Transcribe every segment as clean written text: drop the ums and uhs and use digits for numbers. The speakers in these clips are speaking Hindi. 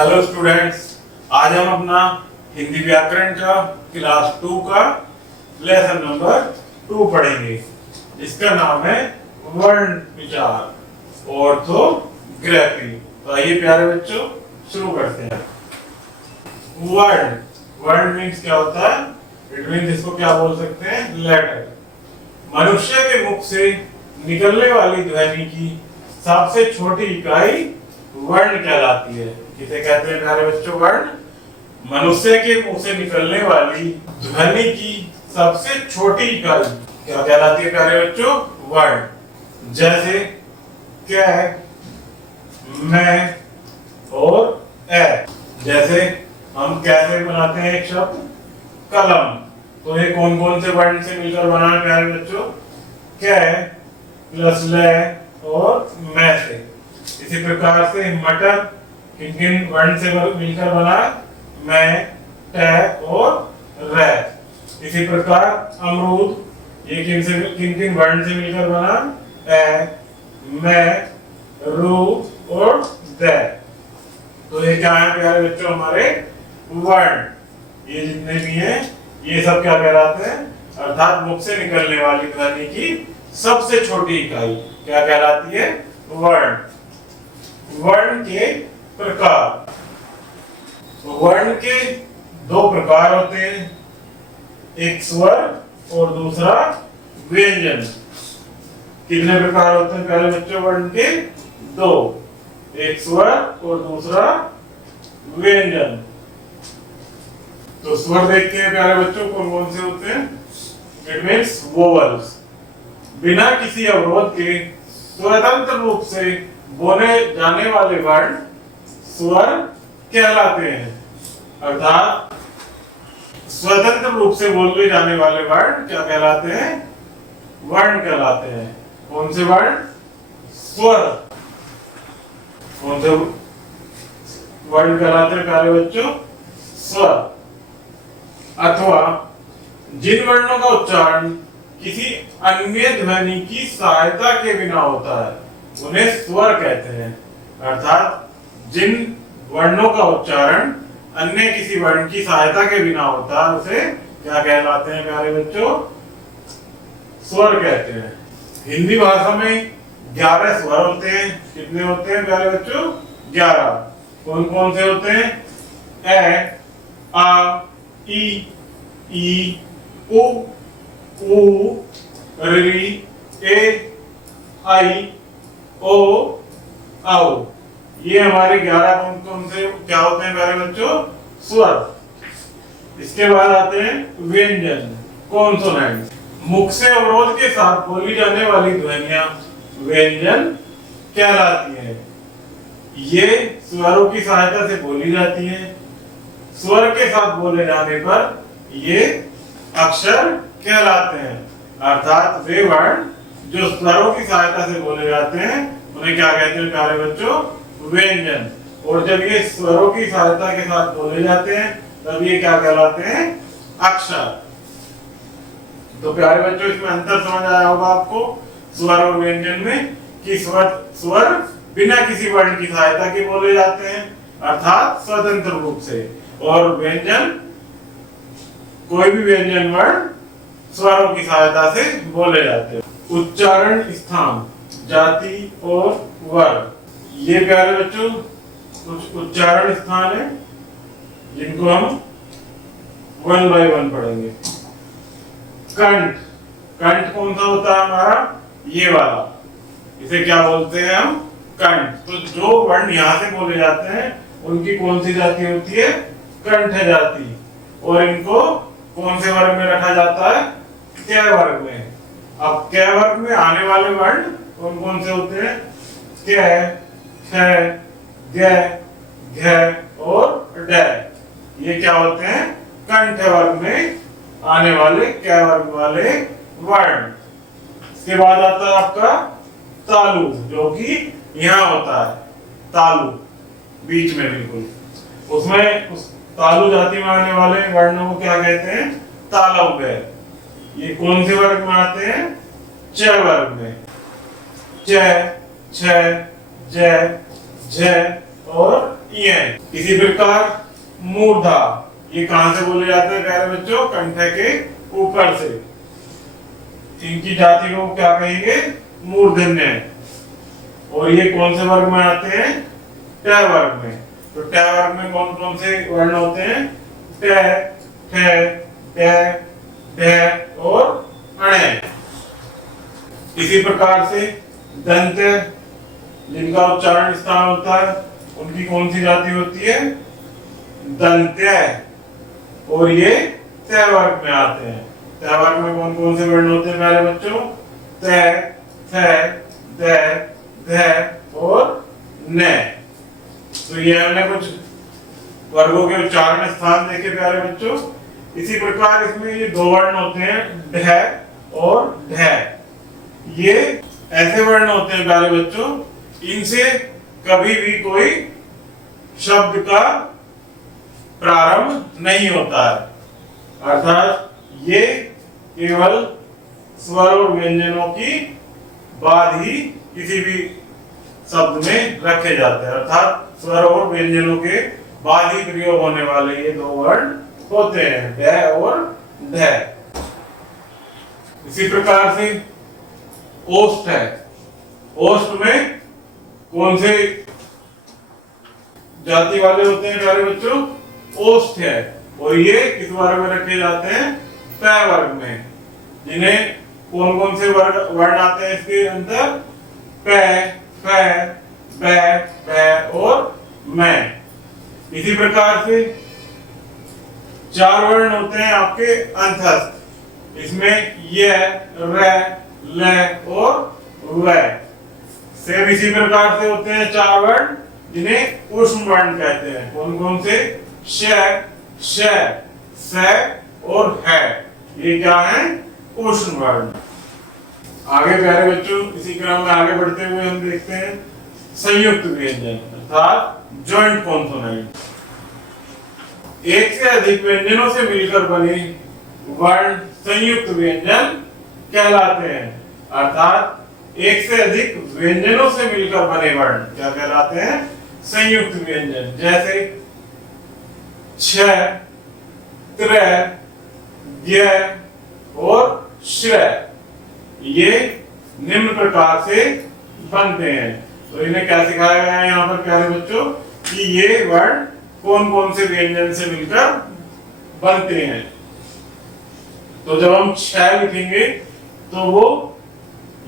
हेलो स्टूडेंट्स, आज हम अपना हिंदी व्याकरण का क्लास 2 का लेसन नंबर 2 पढ़ेंगे। इसका नाम है वर्ण विचार ऑर्थोग्राफी। तो आइए प्यारे बच्चों शुरू करते हैं। वर्ण वर्ण मीन्स क्या होता है? इट मीन्स इसको क्या बोल सकते हैं? लेटर। मनुष्य के मुख से निकलने वाली ध्वनि की सबसे छोटी इकाई वर्ण कहलाती है। किसे कहते हैं प्यारे बच्चों? वर्ण। मनुष्य के मुंह से निकलने वाली ध्वनि की सबसे छोटी इकाई क्या कहलाती है प्यारे बच्चों? वर्ण। जैसे क, मैं और ए। जैसे हम कैसे बनाते हैं एक शब्द कलम, तो ये कौन कौन से वर्ण से मिलकर बना है प्यारे बच्चों? क प्लस ल और मैं से। इसी प्रकार से मटर किन किन वर्ण से मिलकर बना? मैं, ट और र। इसी प्रकार अमरूद ये किन किन वर्ण से मिलकर बना? ए, मैं, रू और द। तो ये क्या है प्यारे बच्चों? हमारे वर्ण। ये जितने भी हैं ये सब क्या कहलाते हैं? अर्थात मुख से निकलने वाली ध्वनि की सबसे छोटी इकाई क्या कहलाती है? वर्ण। वर्ण के प्रकार। वर्ण के दो प्रकार होते हैं, एक स्वर और दूसरा व्यंजन। कितने प्रकार होते हैं प्यारे बच्चों वर्ण के? दो, एक स्वर और दूसरा व्यंजन। तो स्वर देखते हैं प्यारे बच्चों कौन कौन से होते हैं? It means vowels. बिना किसी अवरोध के स्वतंत्र रूप से बोले जाने वाले वर्ण स्वर कहलाते हैं। अर्थात स्वतंत्र रूप से बोले जाने वाले वर्ण क्या कहलाते हैं? वर्ण कहलाते हैं। कौन से वर्ण? स्वर। कौन से वर्ण कहलाते हैं प्यारे बच्चों? स्वर। अथवा जिन वर्णों का उच्चारण किसी अन्य ध्वनि की सहायता के बिना होता है उन्हें स्वर कहते हैं। अर्थात जिन वर्णों का उच्चारण अन्य किसी वर्ण की सहायता के बिना होता है उसे क्या कहलाते हैं प्यारे बच्चों? स्वर कहते हैं। हिंदी भाषा में 11 स्वर होते हैं। कितने होते हैं प्यारे बच्चों? 11। कौन कौन से होते हैं? ए, आ, ई, उ, री, ए, आई, ओ, औ। ये हमारे 11 कौन कौन से क्या होते हैं प्यारे बच्चों? स्वर। इसके बाद आते हैं व्यंजन, कॉन्सोनेंट। मुख से अवरोध के साथ बोली जाने वाली ध्वनियां व्यंजन कहलाती हैं। ये स्वरों की सहायता से बोली जाती हैं। स्वर के साथ बोले जाने पर ये अक्षर कहलाते हैं। अर्थात वे वर्ण जो स्वरों की सहायता से बोले जाते हैं उन्हें क्या कहते हैं प्यारे बच्चों? व्यंजन। और जब ये स्वरों की सहायता के साथ बोले जाते हैं तब ये क्या कहलाते हैं? अक्षर। तो प्यारे बच्चों इसमें अंतर समझ आया होगा आपको स्वर और व्यंजन में कि स्वर बिना किसी वर्ण की सहायता के बोले जाते हैं अर्थात स्वतंत्र रूप से, और व्यंजन कोई भी व्यंजन वर्ण स्वरों की सहायता से बोले जाते हैं। उच्चारण स्थान, जाति और वर्ग। ये प्यारे बच्चों कुछ उच्चारण स्थान है जिनको हम 1 बाय 1 पढ़ेंगे। कंठ। कंठ कौन सा होता है हमारा? ये वाला। इसे क्या बोलते हैं हम? कंठ। तो जो वर्ण यहाँ से बोले जाते हैं उनकी कौन सी जाति होती है? कंठ जाति। और इनको कौन से वर्ग में रखा जाता है? क वर्ग में। अब क वर्ग में आने वाले वर्ण कौन कौन से होते हैं? क, ख, ग, घ और ड। ये क्या होते हैं? कंठ वर्ग में आने वाले क वर्ग वाले वर्ण। इसके बाद आता है आपका तालु, जो कि यहाँ होता है। तालु बीच में बिल्कुल। उसमें उस तालु जाति में आने वाले वर्णों को क्या कहते हैं? तालव्य। ये कौन से वर्ग में आते हैं? च वर्ग में। च, छ, ज, झ और ये। इसी प्रकार मूर्धा, ये कहां से बोले जाते हैं प्यारे बच्चों? कंठ के ऊपर से। इनकी जाति को क्या कहेंगे? मूर्धन्य। और ये कौन से वर्ग में आते हैं? ट वर्ग में। तो ट वर्ग में कौन कौन से वर्ण होते हैं? ट, ठ, ड, ढ और अण। इसी प्रकार से दंत, जिनका उच्चारण इस तरह होता है, उनकी कौन सी जाति होती है? दंत्य। और ये त वर्ग में आते हैं। त वर्ग में कौन कौन से वर्ण होते हैं प्यारे बच्चों? त, थ, द, ध और न। तो ये हमने कुछ वर्गों के उच्चारण स्थान देखे प्यारे बच्चों। इसी प्रकार इसमें ये दो वर्ण होते हैं, ढ और ढ। ये ऐसे वर्ण होते हैं प्यारे बच्चों, इनसे कभी भी कोई शब्द का प्रारंभ नहीं होता है। अर्थात ये केवल स्वर और व्यंजनों की बाद ही किसी भी शब्द में रखे जाते हैं। अर्थात स्वर और व्यंजनों के बाद ही प्रयोग होने वाले ये दो वर्ण होते हैं, ड और ढ। इसी प्रकार से ओष्ठ है। ओष्ठ में कौन से जाति वाले होते हैं प्यारे बच्चों? ओष्ठ है। और ये किस वर्ग में रखे जाते हैं? प वर्ग में। जिन्हें कौन कौन से वर्ण आते हैं इसके अंदर? प, फ, ब, भ और म। इसी प्रकार से चार वर्ण होते हैं आपके अंतस्थ। इसमें य, र, ल और व। सेम इसी प्रकार से होते हैं चार वर्ण, जिन्हें ऊष्म वर्ण कहते हैं। कौन कौन से? श, श, स और ह। ये क्या है? ऊष्म वर्ण। आगे प्यारे बच्चों, इसी क्रम में आगे बढ़ते हुए हम देखते हैं संयुक्त व्यंजन अर्थात जॉइंट कॉन्सोनेंट। एक से अधिक व्यंजनों से मिलकर बने वर्ण संयुक्त व्यंजन कहलाते हैं। अर्थात एक से अधिक व्यंजनों से मिलकर बने वर्ण क्या कहलाते हैं? संयुक्त व्यंजन। जैसे छ, त्र, ज्ञ और श्र, ये निम्न प्रकार से बनते हैं। तो इन्हें क्या सिखाया गया है यहाँ पर प्यारे बच्चों कि ये वर्ण कौन कौन से व्यंजन से मिलकर बनते हैं। तो जब हम छ लिखेंगे तो वो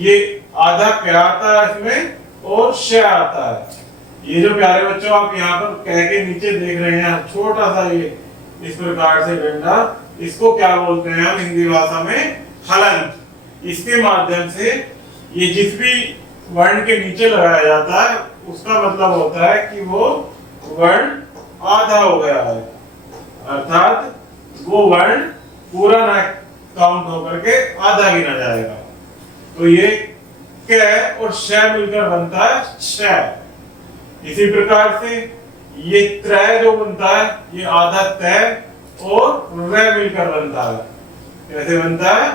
ये आधा क्या आता है इसमें और श आता है। ये जो प्यारे बच्चों आप यहाँ पर कह के नीचे देख रहे हैं छोटा सा ये इस प्रकार से डंडा, इसको क्या बोलते हैं हम हिंदी भाषा में? हलंत। इसके माध्यम से ये जिस भी वर्ण के नीचे लगाया जाता है उसका मतलब होता है कि वो वर्ण आधा हो गया है। अर्थात वो वर्ण पूरा ना काउंट होकर के आधा गिना जाएगा। तो ये क और श मिलकर बनता है छ। इसी प्रकार से ये त्र जो बनता है ये आधा त और र मिलकर बनता है। कैसे बनता है?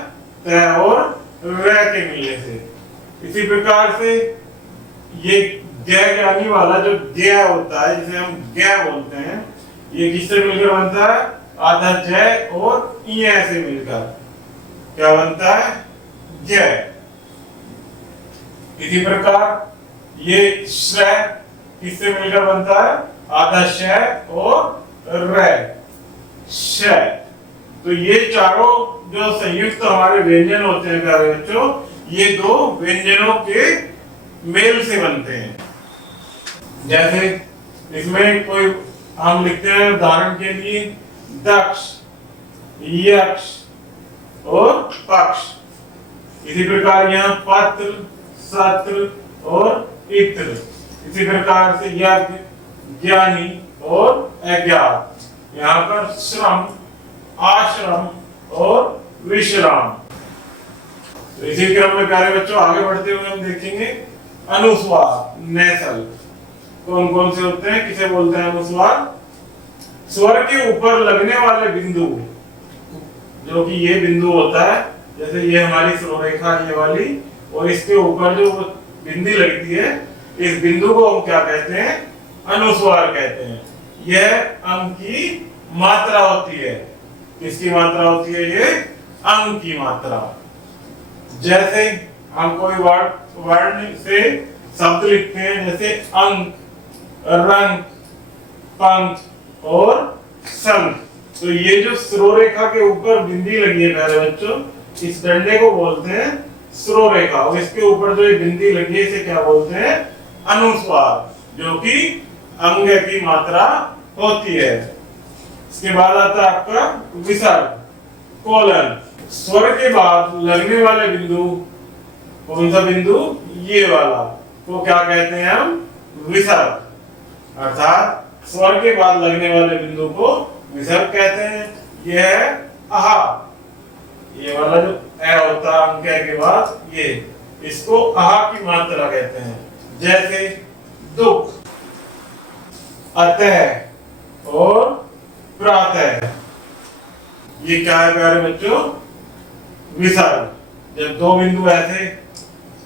त और र के मिलने से। इसी प्रकार से ये ज्ञानी वाला जो ज्ञ होता है जिसे हम ज्ञ बोलते हैं, ये किससे मिलकर बनता है? आधा ज और इ से मिलकर क्या बनता है? ज्ञ। इसी प्रकार ये श्र किससे मिलकर बनता है? आधा श और र, श। तो ये चारों जो संयुक्त हमारे व्यंजन होते हैं प्यारे बच्चों, ये दो व्यंजनों के मेल से बनते हैं। जैसे इसमें कोई हम लिखते हैं उदाहरण के लिए दक्ष, यक्ष और पक्ष। इसी प्रकार यहाँ पत्र, सत्र और इत्र। इसी प्रकार से यज्ञ, ज्ञानी और अज्ञात। यहाँ पर श्रम, आश्रम और विश्राम। तो इसी क्रम में प्यारे बच्चों आगे बढ़ते हुए हम देखेंगे अनुस्वार, नेसल। कौन कौन से होते हैं, किसे बोलते हैं अनुस्वार? स्वर के ऊपर लगने वाले बिंदु, जो कि ये बिंदु होता है, जैसे ये हमारी श्रोरेखा ये वाली, और इसके ऊपर जो बिंदी लगती है, इस बिंदु को हम क्या कहते हैं? अनुस्वार कहते हैं। यह अंग की मात्रा होती है। किसकी मात्रा होती है? ये अंग की मात्रा। जैसे हम कोई वर्ण से शब्द लिखते हैं, जैसे अंक, रंग, पंख और संख। तो ये जो श्रोरेखा के ऊपर बिंदी लगी है प्यारे बच्चों, इस डंडे को बोलते हैं श्रोरेखा। और इसके ऊपर जो ये बिंदी लगी है इसे क्या बोलते हैं? अनुस्वार, जो कि अंग की मात्रा होती है। इसके बाद आता है आपका विसर्ग, कोलन। स्वर के बाद लगने वाले बिंदु, कौन सा बिंदु? ये वाला, को क्या कहते हैं हम? विसर्ग। अर्थात स्वर के बाद लगने वाले बिंदु को विसर्ग कहते हैं। यह है आहा, ये वाला जो ए होता है अंक के बाद, ये इसको आहा की मात्रा कहते हैं। जैसे दुख, अतः और प्रातः, ये क्या है प्यारे बच्चों? विसर्ग। जब दो बिंदु ऐसे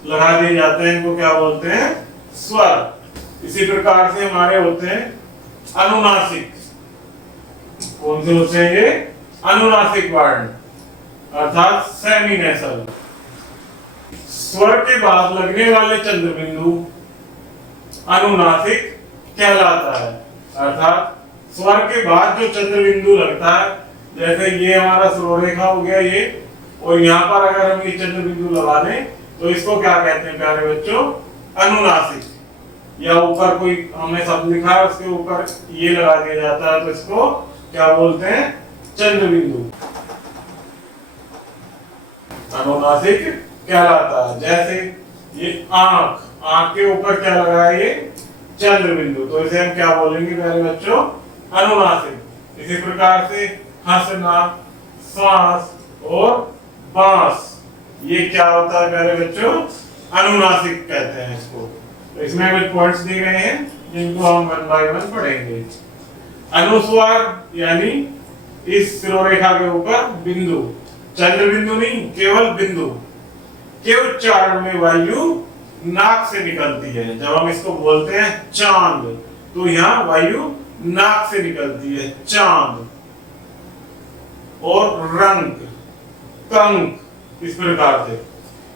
लगा दिए जाते हैं इनको क्या बोलते हैं? स्वर। इसी प्रकार से हमारे होते हैं अनुनासिक। कौन से होते हैं ये? अनुनासिक वर्ण, अर्थात सेमी नेसल। स्वर के बाद लगने वाले चंद्र बिंदु अनुनासिक कहलाता है। अर्थात स्वर के बाद जो चंद्र बिंदु लगता है, जैसे ये हमारा श्रोरेखा हो गया ये, और यहाँ पर अगर हम ये चंद्र बिंदु लगा दें तो इसको क्या कहते हैं प्यारे बच्चों? अनुनासिक। या ऊपर कोई हमने शब्द लिखा है उसके ऊपर ये लगा दिया जाता है तो इसको क्या बोलते हैं? चंद्र बिंदु। अनुनासिक कहलाता है। जैसे ये आंख, आंख के ऊपर क्या लगा है? ये चंद्र बिंदु, तो इसे हम क्या बोलेंगे प्यारे बच्चों? अनुनासिक। इसी प्रकार से हंसना, श्वास और बांस, ये क्या होता है प्यारे बच्चों? अनुनासिक कहते हैं इसको। तो इसमें कुछ पॉइंट्स दिए गए हैं जिनको हम वन बाय वन पढ़ेंगे। अनुस्वार यानी इस शिरोरेखा के ऊपर बिंदु, चंद्र बिंदु नहीं, केवल बिंदु के उच्चारण में वायु नाक से निकलती है। जब हम इसको बोलते हैं चांद, तो यहाँ वायु नाक से निकलती है, चांद। और रंग, कंक, इस प्रकार से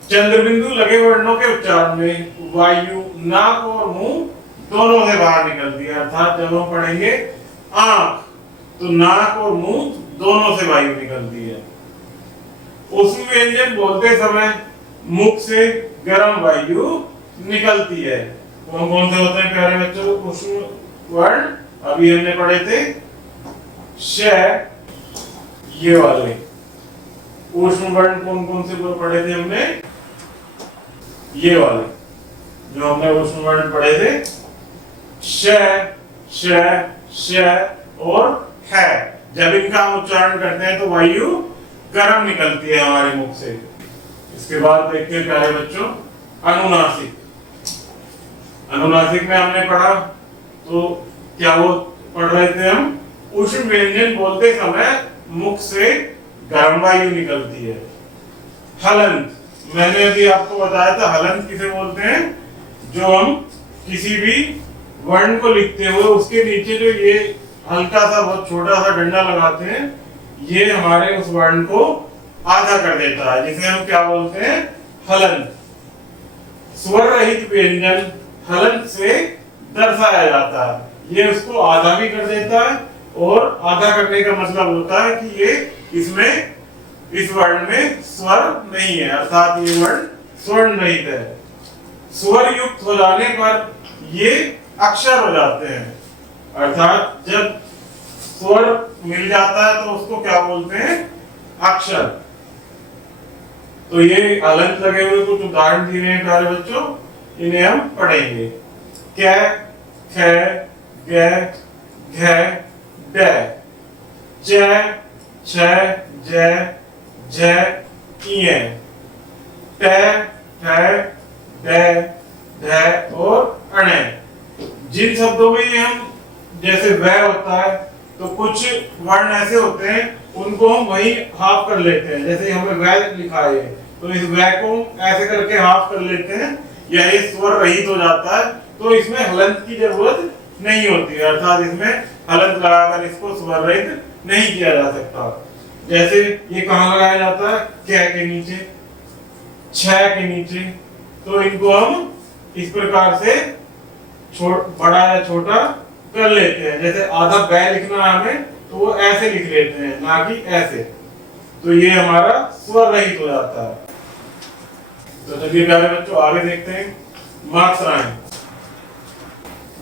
चंद्र बिंदु लगे वर्णों के उच्चारण में वायु नाक और मुंह दोनों से बाहर निकलती है। अर्थात जब हम पढ़ेंगे आंख, तो नाक और मुंह दोनों से वायु निकलती है। उष्ण व्यंजन बोलते समय मुख से गर्म वायु निकलती है। कौन कौन से होते हैं प्यारे बच्चों उष्ण वर्ण? अभी हमने पढ़े थे श, ये वाले उष्ण वर्ण कौन कौन से पढ़े थे हमने? ये वाले जो हमने उष्ण वर्ण पढ़े थे, श, श, श और है। जब इनका हम उच्चारण करते हैं तो वायु गर्म निकलती है हमारे मुख से। इसके बाद देखते हैं प्यारे बच्चों अनुनासिक। अनुनासिक में हमने पढ़ा तो क्या वो पढ़ रहे थे हम? उष्ण व्यंजन बोलते समय मुख से गर्म वायु निकलती है। हलंत, मैंने अभी आपको बताया था हलंत किसे बोलते हैं? जो हम किसी भी वर्ण को लिखते हुए उसके नीचे जो ये हल्का सा बहुत छोटा सा डंडा लगाते हैं, ये हमारे उस वर्ण को आधा कर देता है, जिसे हम क्या बोलते हैं? हलंत। स्वर रहित व्यंजन हलंत से दर्शाया जाता है। ये उसको आधा भी कर देता है, और आधा करने का मतलब होता है कि ये इसमें इस वर्ण में स्वर नहीं है, अर्थात ये वर्ण स्वर्ण रहित है। स्वर युक्त हो जाने पर ये अक्षर हो जाते हैं। अर्थात जब स्वर मिल जाता है तो उसको क्या बोलते हैं? अक्षर। तो ये हलंत लगे हुए कुछ उदाहरण दिए हैं प्यारे बच्चों, इन्हें हम पढ़ेंगे। कै, ख, ग, घ, ड, च, छ, ज, झ, इय, ट, ठ, ड, ढ और अण। जिन शब्दों में ये हम जैसे वह होता है तो कुछ वर्ण ऐसे होते हैं उनको हम वही हाफ कर लेते हैं। जैसे हमें वह लिखा है तो इस वह को ऐसे करके हाफ कर लेते हैं, या ये स्वर रहित हो जाता है, तो इसमें हलंत की जरूरत नहीं होती है, अर्थात इसमें हलंत लगाकर इसको स्वर रहित नहीं किया जा सकता। जैसे ये कहाँ लगाया जाता है, कै के नीचे, छ के नीचे, तो इनको हम इस प्रकार से बड़ा या छोटा कर लेते हैं। जैसे आधा बै लिखना है हमें तो वो ऐसे लिख लेते हैं, ना कि ऐसे, तो ये हमारा स्वर रहित हो जाता है। तो चलिए प्यारे बच्चों आगे देखते हैं मात्राएं।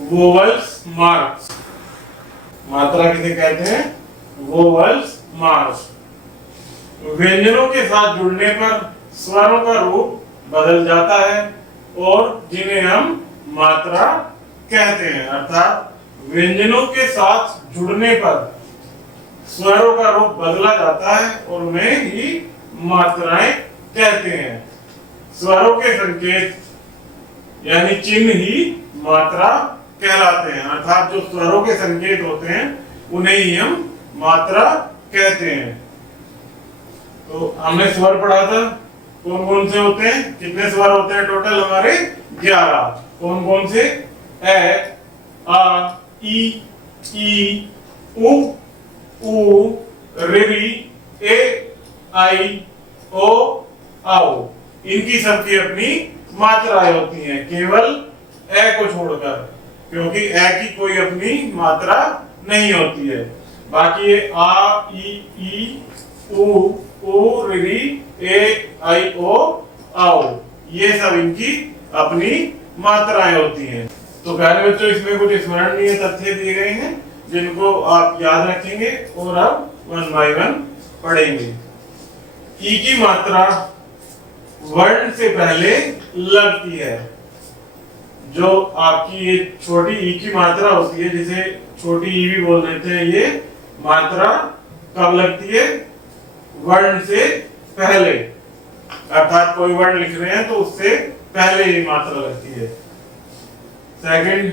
वोवल्स मार्क्स, मात्रा किसे कहते हैं, वोवल्स मार्क्स। व्यंजनों के साथ जुड़ने पर स्वरों का रूप बदल जाता है और जिन्हें हम मात्रा कहते हैं, अर्थात व्यंजनों के साथ जुड़ने पर स्वरों का रूप बदला जाता है और उन्हें ही मात्राएं कहते हैं। स्वरों के संकेत यानी चिन्ह ही मात्रा कहलाते हैं, अर्थात जो स्वरों के संकेत होते हैं उन्हें ही हम मात्रा कहते हैं। तो हमने स्वर पढ़ा था, कौन कौन से होते हैं, कितने स्वर होते हैं टोटल हमारे 11। कौन कौन से, ए, आ, ई, उ, ऋ, ए, आई, ओ, आओ। इनकी सबकी अपनी मात्राएं होती हैं, केवल ए को छोड़कर, क्योंकि ए की कोई अपनी मात्रा नहीं होती है। बाकी ये आ, ई, उ, ऋ, ए, आई, ओ, आओ, ये सब इनकी अपनी मात्राएं होती हैं। तो पहले बच्चों इसमें कुछ स्मरणीय तथ्य दिए गए हैं जिनको आप याद रखेंगे और अब 1 बाय 1 पढ़ेंगे। ई की मात्रा वर्ण से पहले लगती है। जो आपकी ये छोटी ई की मात्रा होती है, जिसे छोटी ई भी बोल देते हैं, ये मात्रा कब लगती है, वर्ण से पहले, अर्थात कोई वर्ण लिख रहे हैं तो उससे पहले ये मात्रा लगती है। सेकंड,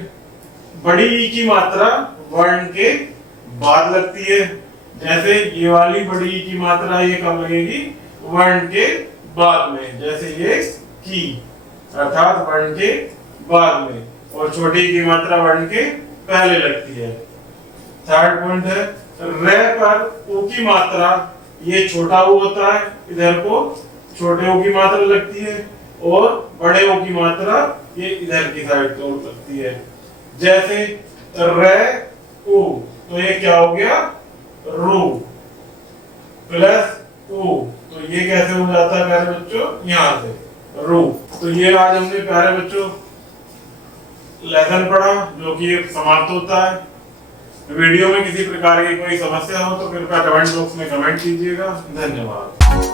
बड़ी ई की मात्रा वर्ण के बाद लगती है। जैसे ये वाली बड़ी ई की मात्रा ये कब लगेगी, वर्ण के बाद में, जैसे ये की, अर्थात वर्ण के बाद में, और छोटी की मात्रा वर्ण के पहले लगती है। थर्ड पॉइंट है, र पर ऊ की मात्रा, ये छोटा ऊ होता है, इधर को छोटे ऊ की मात्रा लगती है, और बड़े ऊ की मात्रा ये इधर की साइड को लगती है। जैसे र ऊ, तो ये क्या हो गया, रू, प्लस ऊ, तो ये कैसे हो जाता है प्यारे बच्चों, यहाँ से रू। तो ये आज हमने प्यारे बच्चों लेसन पढ़ा, जो कि समाप्त होता है। वीडियो में किसी प्रकार की कोई समस्या हो तो कृपया कमेंट बॉक्स में कमेंट कीजिएगा। धन्यवाद।